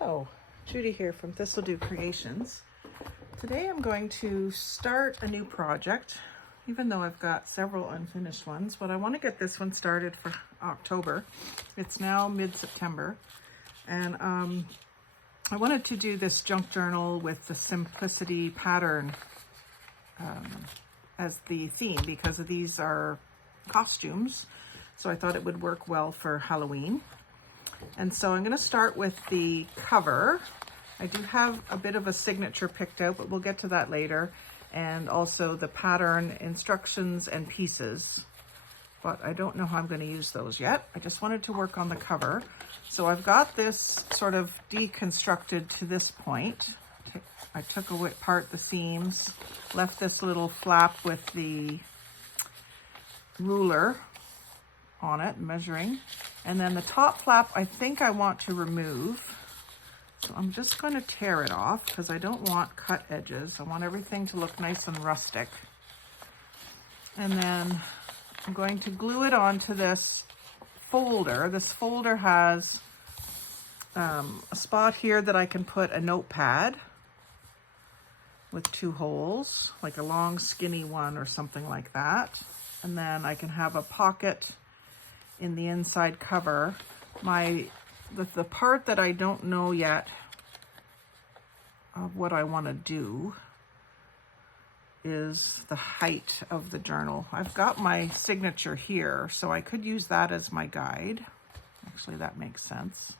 Hello, Judy here from Thistledew Creations. Today I'm going to start a new project, even though I've got several unfinished ones, but I want to get this one started for October. It's now mid-September, and I wanted to do this junk journal with the simplicity pattern as the theme because these are costumes, so I thought it would work well for Halloween. And so I'm going to start with the cover. I do have a bit of a signature picked out, but we'll get to that later. And also the pattern instructions and pieces, but I don't know how I'm going to use those yet. I just wanted to work on the cover. So I've got this sort of deconstructed to this point. I took apart the seams, left this little flap with the ruler on it, measuring. And then the top flap, I think I want to remove. So I'm just going to tear it off because I don't want cut edges. I want everything to look nice and rustic. And then I'm going to glue it onto this folder. This folder has a spot here that I can put a notepad with 2 holes, like a long skinny one or something like that. And then I can have a pocket in the inside cover. The part that I don't know yet of what I want to do is the height of the journal. I've got my signature here, so I could use that as my guide. Actually, that makes sense.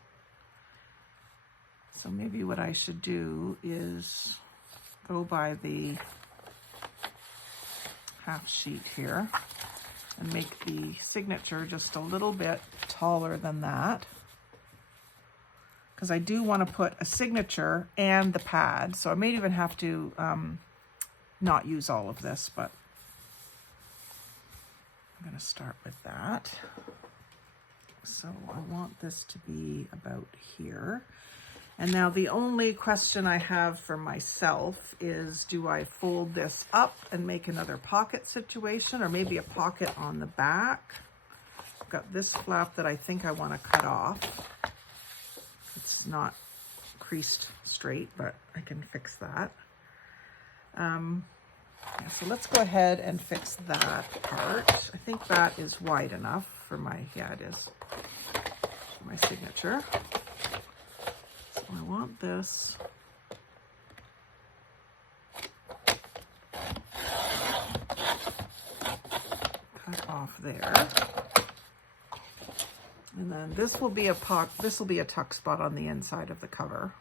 So maybe what I should do is go by the half sheet here and make the signature just a little bit taller than that, because I do want to put a signature and the pad. So I may even have to not use all of this, but I'm going to start with that. So I want this to be about here. And now the only question I have for myself is, do I fold this up and make another pocket situation, or maybe a pocket on the back? I've got this flap that I think I want to cut off. It's not creased straight, but I can fix that. Yeah, so let's go ahead and fix that part. I think that is wide enough for my, yeah, it is, for my signature. I want this cut off there, and then this will be a tuck spot on the inside of the cover.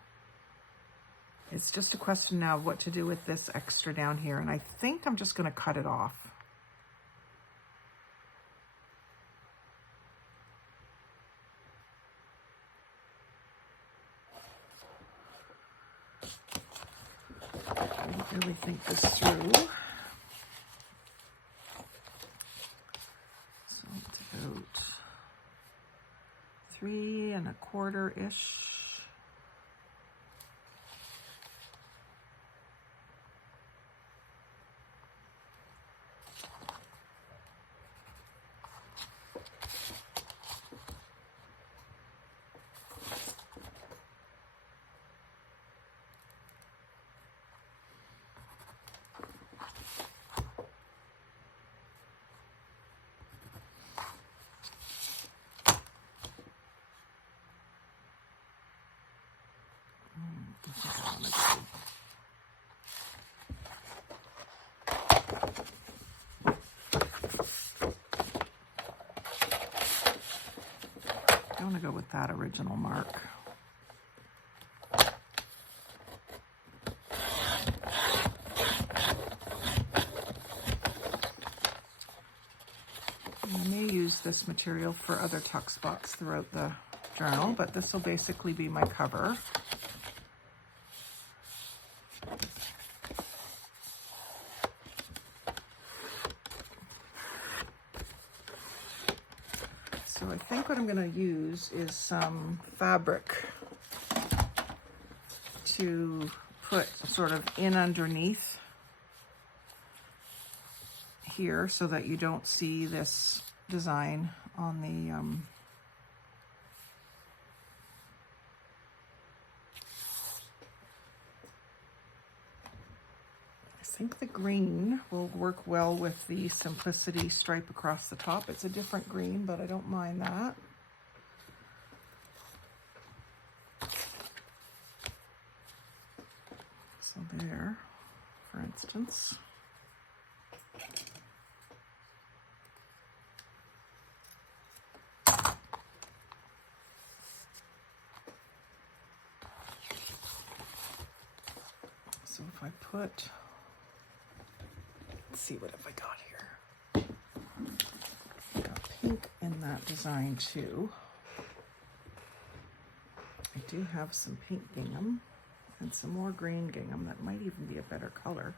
It's just a question now of what to do with this extra down here, and I think I'm just going to cut it off. Really think this through. So it's about 3 1/4-ish. I want to go with that original mark. And I may use this material for other tuck spots throughout the journal, but this will basically be my cover. So I think what I'm going to use is some fabric to put sort of in underneath here so that you don't see this design on the think the green will work well with the simplicity stripe across the top. It's a different green, but I don't mind that. So there, for instance. So if I put, let's see, what have I got here? I got pink in that design too. I do have some pink gingham and some more green gingham that might even be a better color.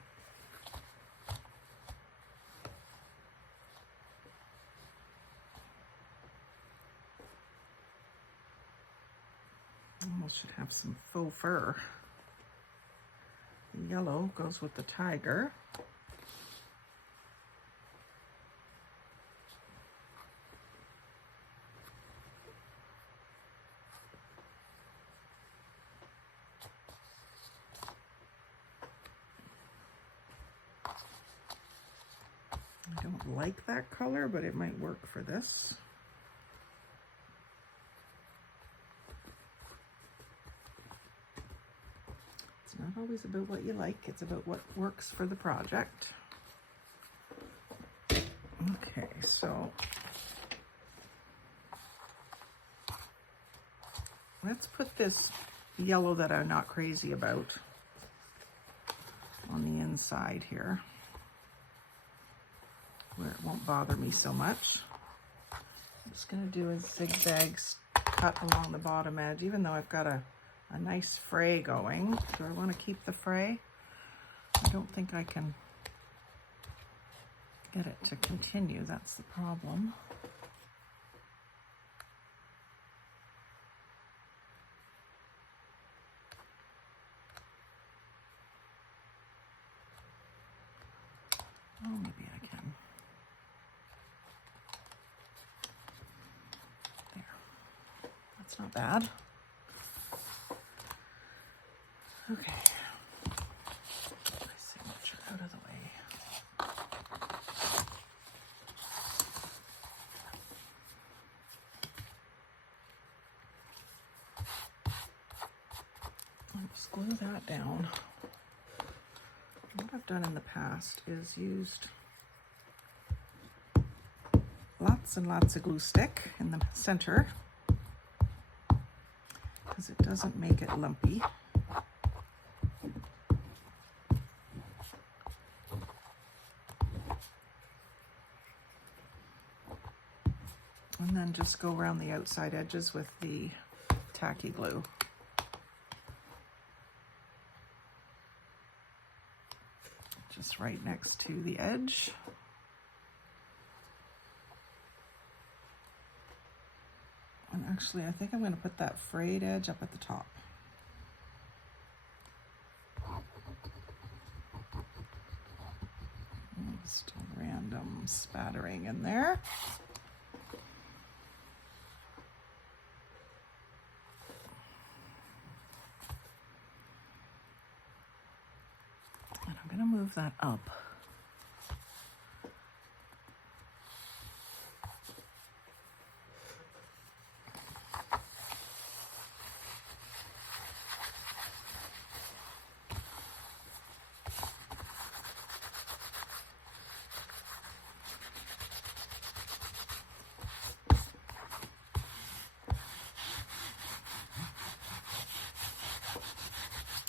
Almost should have some faux fur. The yellow goes with the tiger. I don't like that color, but it might work for this. It's not always about what you like, it's about what works for the project. Okay, so let's put this yellow that I'm not crazy about on the inside here, where it won't bother me so much. I'm just going to do a zigzag cut along the bottom edge, even though I've got a nice fray going. Do I want to keep the fray? I don't think I can get it to continue. That's the problem. Oh, maybe I can. There. That's not bad. Okay. My signature out of the way. Let's glue that down. What I've done in the past is used lots and lots of glue stick in the center because it doesn't make it lumpy. And then just go around the outside edges with the tacky glue. Just right next to the edge. And actually, I think I'm going to put that frayed edge up at the top. Just a random spattering in there. And I'm going to move that up.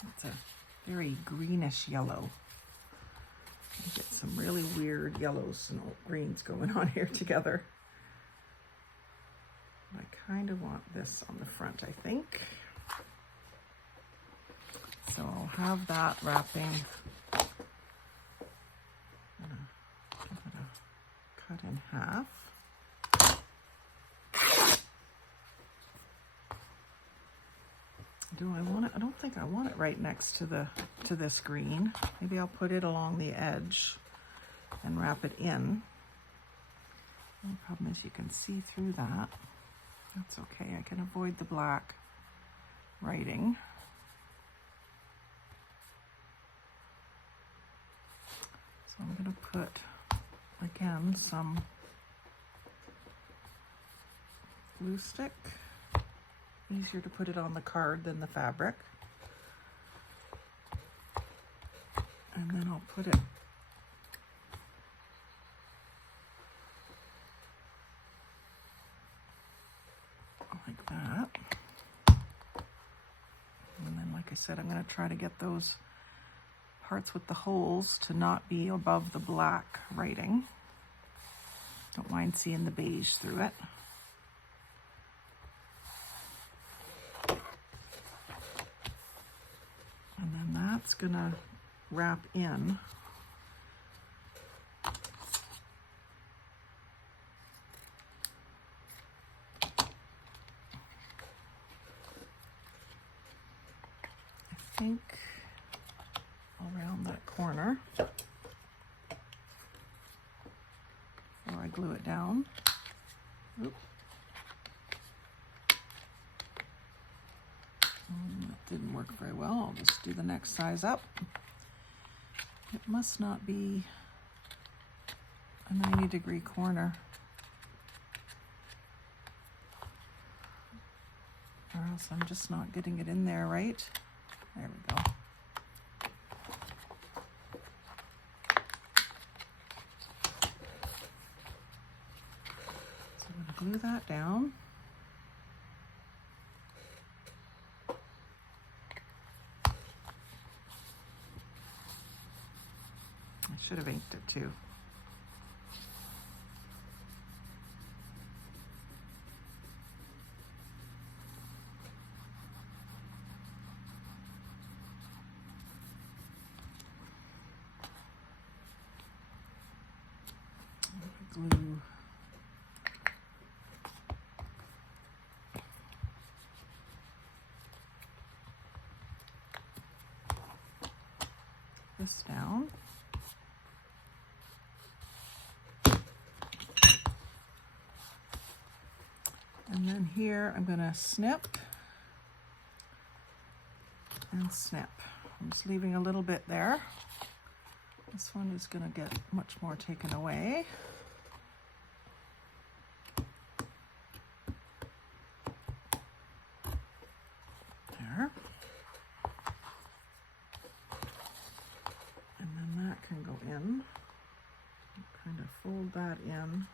It's a very greenish yellow. You get some really weird yellows and greens going on here together. I kind of want this on the front, I think. So I'll have that wrapping. I'm gonna give it a cut in half. Do I want it? I don't think I want it right next to this green. Maybe I'll put it along the edge and wrap it in. The problem is you can see through that. That's okay. I can avoid the black writing. I'm going to put, again, some glue stick. Easier to put it on the card than the fabric. And then I'll put it like that. And then, like I said, I'm going to try to get those parts with the holes to not be above the black writing. Don't mind seeing the beige through it. And then that's going to wrap in. I think around that corner before I glue it down. Oop. That didn't work very well. I'll just do the next size up. It must not be a 90-degree corner, or else I'm just not getting it in there right. There we go. So I'm going to glue that down. I should have inked it too. Glue this down. And then here I'm going to snip and snip. I'm just leaving a little bit there. This one is going to get much more taken away. There. And then that can go in. Kind of fold that in.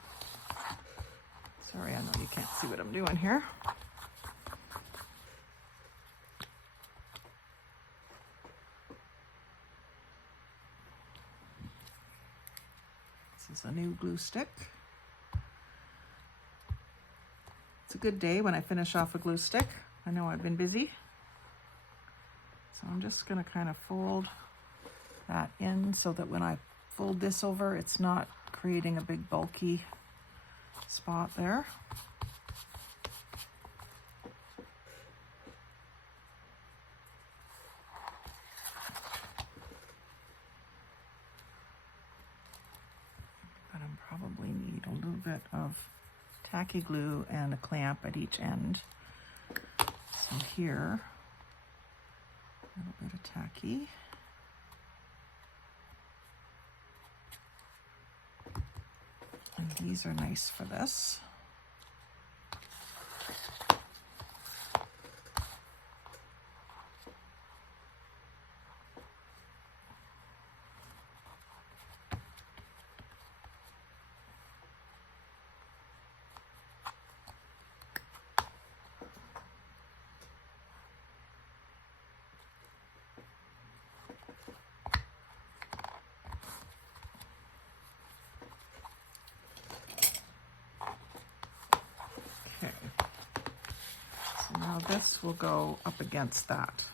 Sorry, I know you can't see what I'm doing here. This is a new glue stick. It's a good day when I finish off a glue stick. I know I've been busy. So I'm just going to kind of fold that in so that when I fold this over, it's not creating a big bulky spot there. But I'm probably need a little bit of tacky glue and a clamp at each end. So here, a little bit of tacky. And these are nice for this. Okay, so now this will go up against that,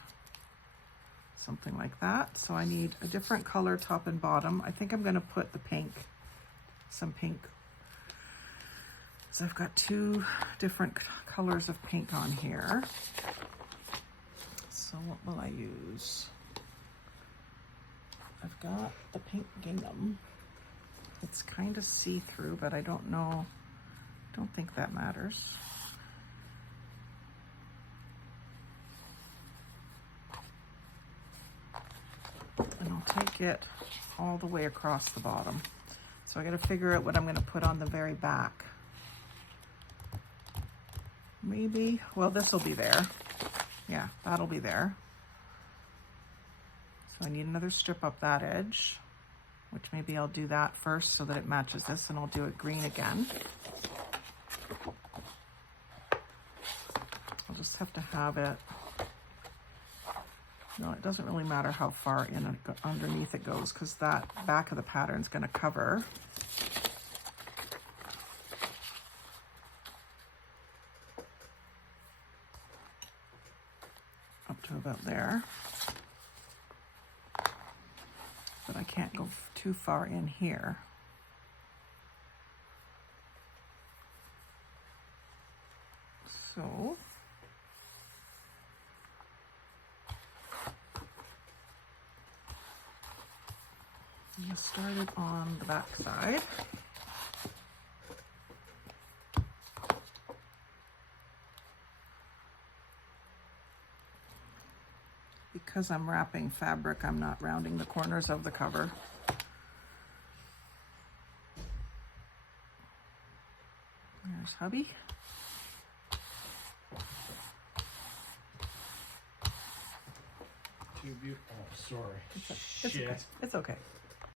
something like that. So I need a different color top and bottom. I think I'm going to put the pink, some pink. So I've got two different colors of pink on here. So what will I use? I've got the pink gingham. It's kind of see-through, but I don't know. Don't think that matters. And I'll take make it all the way across the bottom. So I got to figure out what I'm going to put on the very back. Maybe, well, this will be there. Yeah, that'll be there. So I need another strip up that edge, which maybe I'll do that first so that it matches this, and I'll do it green again. I'll just have to have it. No, it doesn't really matter how far in underneath it goes, because that back of the pattern is going to cover. Up to about there. But I can't go too far in here. So I started on the back side. Because I'm wrapping fabric, I'm not rounding the corners of the cover. There's hubby. Too beautiful. Oh, sorry. It's okay. It's okay.